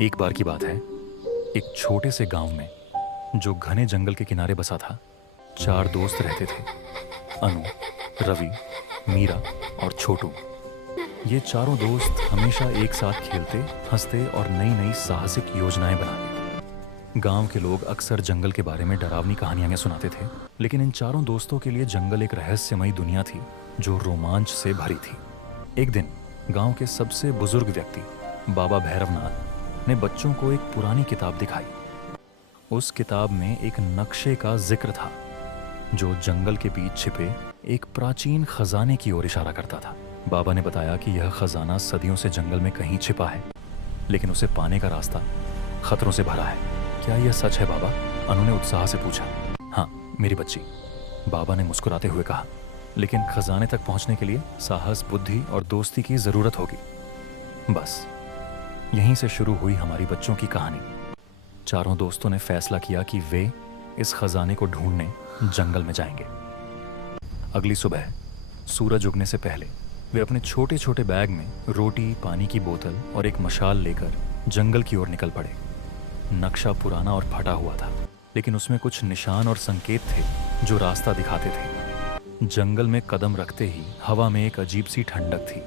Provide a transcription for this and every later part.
एक बार की बात है, एक छोटे से गांव में जो घने जंगल के किनारे बसा था, चार दोस्त रहते थे। अनु, रवि, मीरा और छोटू। ये चारों दोस्त हमेशा एक साथ खेलते, हंसते और नई नई साहसिक योजनाएं बनाते। गांव के लोग अक्सर जंगल के बारे में डरावनी कहानियां सुनाते थे, लेकिन इन चारों दोस्तों के लिए जंगल एक रहस्यमयी दुनिया थी जो रोमांच से भरी थी। एक दिन गांव के सबसे बुजुर्ग व्यक्ति बाबा भैरवनाथ ने बच्चों को एक पुरानी किताब दिखाई। उस किताब में एक नक्शे का जिक्र था जो जंगल के बीच छिपे एक प्राचीन खजाने की ओर इशारा करता था। बाबा ने बताया कि यह खजाना सदियों से जंगल में कहीं छिपा है, लेकिन उसे पाने का रास्ता खतरों से भरा है। क्या यह सच है बाबा? अनु ने उत्साह से पूछा। हाँ मेरी बच्ची, बाबा ने मुस्कुराते हुए कहा, लेकिन खजाने तक पहुंचने के लिए साहस, बुद्धि और दोस्ती की जरूरत होगी। बस यहीं से शुरू हुई हमारी बच्चों की कहानी। चारों दोस्तों ने फैसला किया कि वे इस खजाने को ढूंढने जंगल में जाएंगे। अगली सुबह सूरज उगने से पहले वे अपने छोटे छोटे बैग में रोटी, पानी की बोतल और एक मशाल लेकर जंगल की ओर निकल पड़े। नक्शा पुराना और फटा हुआ था, लेकिन उसमें कुछ निशान और संकेत थे जो रास्ता दिखाते थे। जंगल में कदम रखते ही हवा में एक अजीब सी ठंडक थी।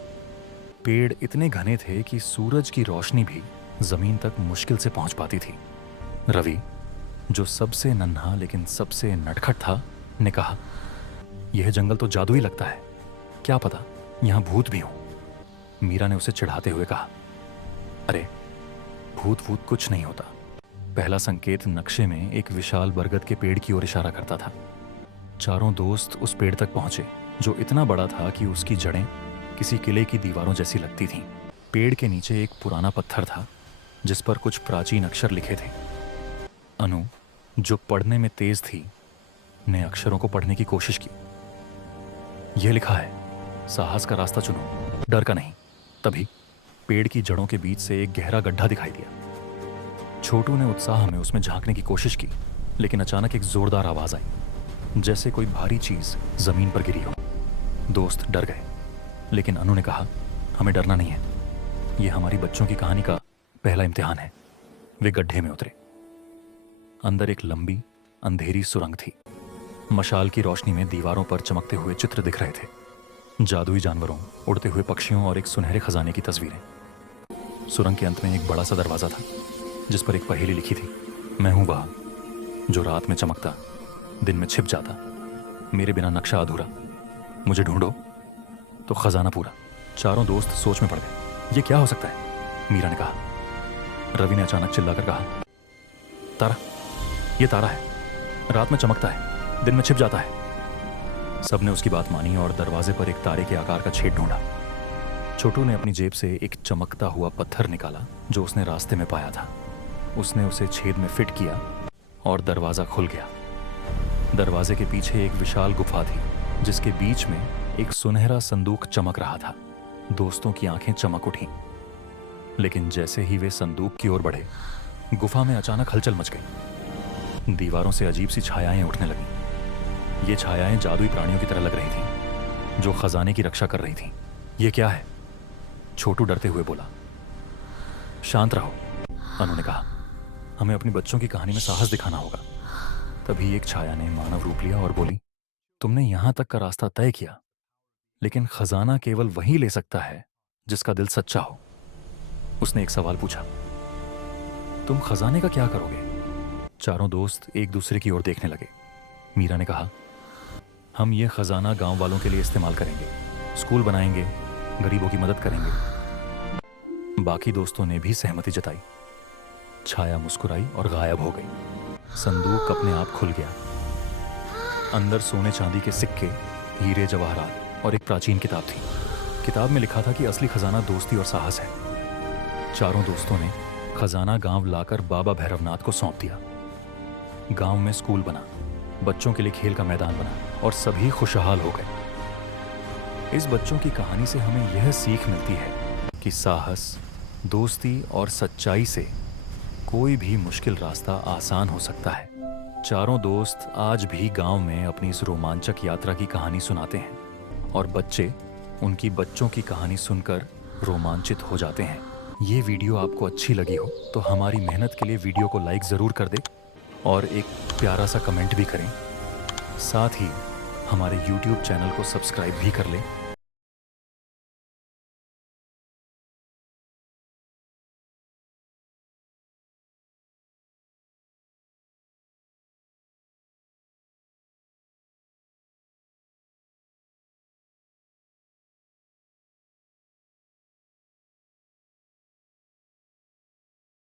पेड़ इतने घने थे कि सूरज की रोशनी भी जमीन तक मुश्किल से पहुंच पाती थी। रवि, जो सबसे नन्हा लेकिन सबसे नटखट था, ने कहा, यह जंगल तो जादुई लगता है, क्या पता यहां भूत भी हो। मीरा ने उसे चिढ़ाते हुए कहा, अरे भूत वूत कुछ नहीं होता। पहला संकेत नक्शे में एक विशाल बरगद के पेड़ की ओर इशारा करता था। चारों दोस्त उस पेड़ तक पहुंचे, जो इतना बड़ा था कि उसकी जड़ें किसी किले की दीवारों जैसी लगती थीं। पेड़ के नीचे एक पुराना पत्थर था जिस पर कुछ प्राचीन अक्षर लिखे थे। अनु, जो पढ़ने में तेज थी, ने अक्षरों को पढ़ने की कोशिश की। यह लिखा है, साहस का रास्ता चुनो, डर का नहीं। तभी पेड़ की जड़ों के बीच से एक गहरा गड्ढा दिखाई दिया। छोटू ने उत्साह में उसमें झांकने की कोशिश की, लेकिन अचानक एक जोरदार आवाज आई, जैसे कोई भारी चीज जमीन पर गिरी हो। दोस्त डर गए, लेकिन अनु ने कहा, हमें डरना नहीं है, यह हमारी बच्चों की कहानी का पहला इम्तिहान है। वे गड्ढे में उतरे। अंदर एक लंबी अंधेरी सुरंग थी। मशाल की रोशनी में दीवारों पर चमकते हुए चित्र दिख रहे थे, जादुई जानवरों, उड़ते हुए पक्षियों और एक सुनहरे खजाने की तस्वीरें। सुरंग के अंत में एक बड़ा सा दरवाजा था जिस पर एक पहेली लिखी थी, मैं हूं वह जो रात में चमकता, दिन में छिप जाता, मेरे बिना नक्शा अधूरा, मुझे ढूंढो तो खजाना पूरा। चारों दोस्त सोच में पड़ गए। ये क्या हो सकता है? मीरा ने कहा। रवि ने अचानक चिल्लाकर कहा, तारा, ये तारा है, रात में चमकता है, दिन में छिप जाता है। सबने उसकी बात मानी और दरवाजे पर एक तारे के आकार का छेद ढूंढा। छोटू ने अपनी जेब से एक चमकता हुआ पत्थर निकाला जो उसने रास्ते में पाया था। उसने उसे छेद में फिट किया और दरवाजा खुल गया। दरवाजे के पीछे एक विशाल गुफा थी जिसके बीच में एक सुनहरा संदूक चमक रहा था। दोस्तों की आंखें चमक उठी, लेकिन जैसे ही वे संदूक की ओर बढ़े, गुफा में अचानक हलचल मच गई। दीवारों से अजीब सी छायाएं उठने लगीं। ये छायाएं जादुई प्राणियों की तरह लग रही थीं जो खजाने की रक्षा कर रही थीं। ये क्या है? छोटू डरते हुए बोला। शांत रहो, अनु ने कहा, हमें अपनी बच्चों की कहानी में साहस दिखाना होगा। तभी एक छाया ने मानव रूप लिया और बोली, तुमने यहां तक का रास्ता तय किया, लेकिन खजाना केवल वही ले सकता है जिसका दिल सच्चा हो। उसने एक सवाल पूछा, तुम खजाने का क्या करोगे? चारों दोस्त एक दूसरे की ओर देखने लगे। मीरा ने कहा, हम ये खजाना गांव वालों के लिए इस्तेमाल करेंगे, स्कूल बनाएंगे, गरीबों की मदद करेंगे। बाकी दोस्तों ने भी सहमति जताई। छाया मुस्कुराई और गायब हो गई। संदूक अपने आप खुल गया। अंदर सोने चांदी के सिक्के, हीरे जवाहरात और एक प्राचीन किताब थी। किताब में लिखा था कि असली खजाना दोस्ती और साहस है। चारों दोस्तों ने खजाना गांव लाकर बाबा भैरवनाथ को सौंप दिया। गांव में स्कूल बना, बच्चों के लिए खेल का मैदान बना और सभी खुशहाल हो गए। इस बच्चों की कहानी से हमें यह सीख मिलती है कि साहस, दोस्ती और सच्चाई से कोई भी मुश्किल रास्ता आसान हो सकता है। चारों दोस्त आज भी गांव में अपनी इस रोमांचक यात्रा की कहानी सुनाते हैं और बच्चे उनकी बच्चों की कहानी सुनकर रोमांचित हो जाते हैं। ये वीडियो आपको अच्छी लगी हो तो हमारी मेहनत के लिए वीडियो को लाइक ज़रूर कर दे और एक प्यारा सा कमेंट भी करें। साथ ही हमारे YouTube चैनल को सब्सक्राइब भी कर लें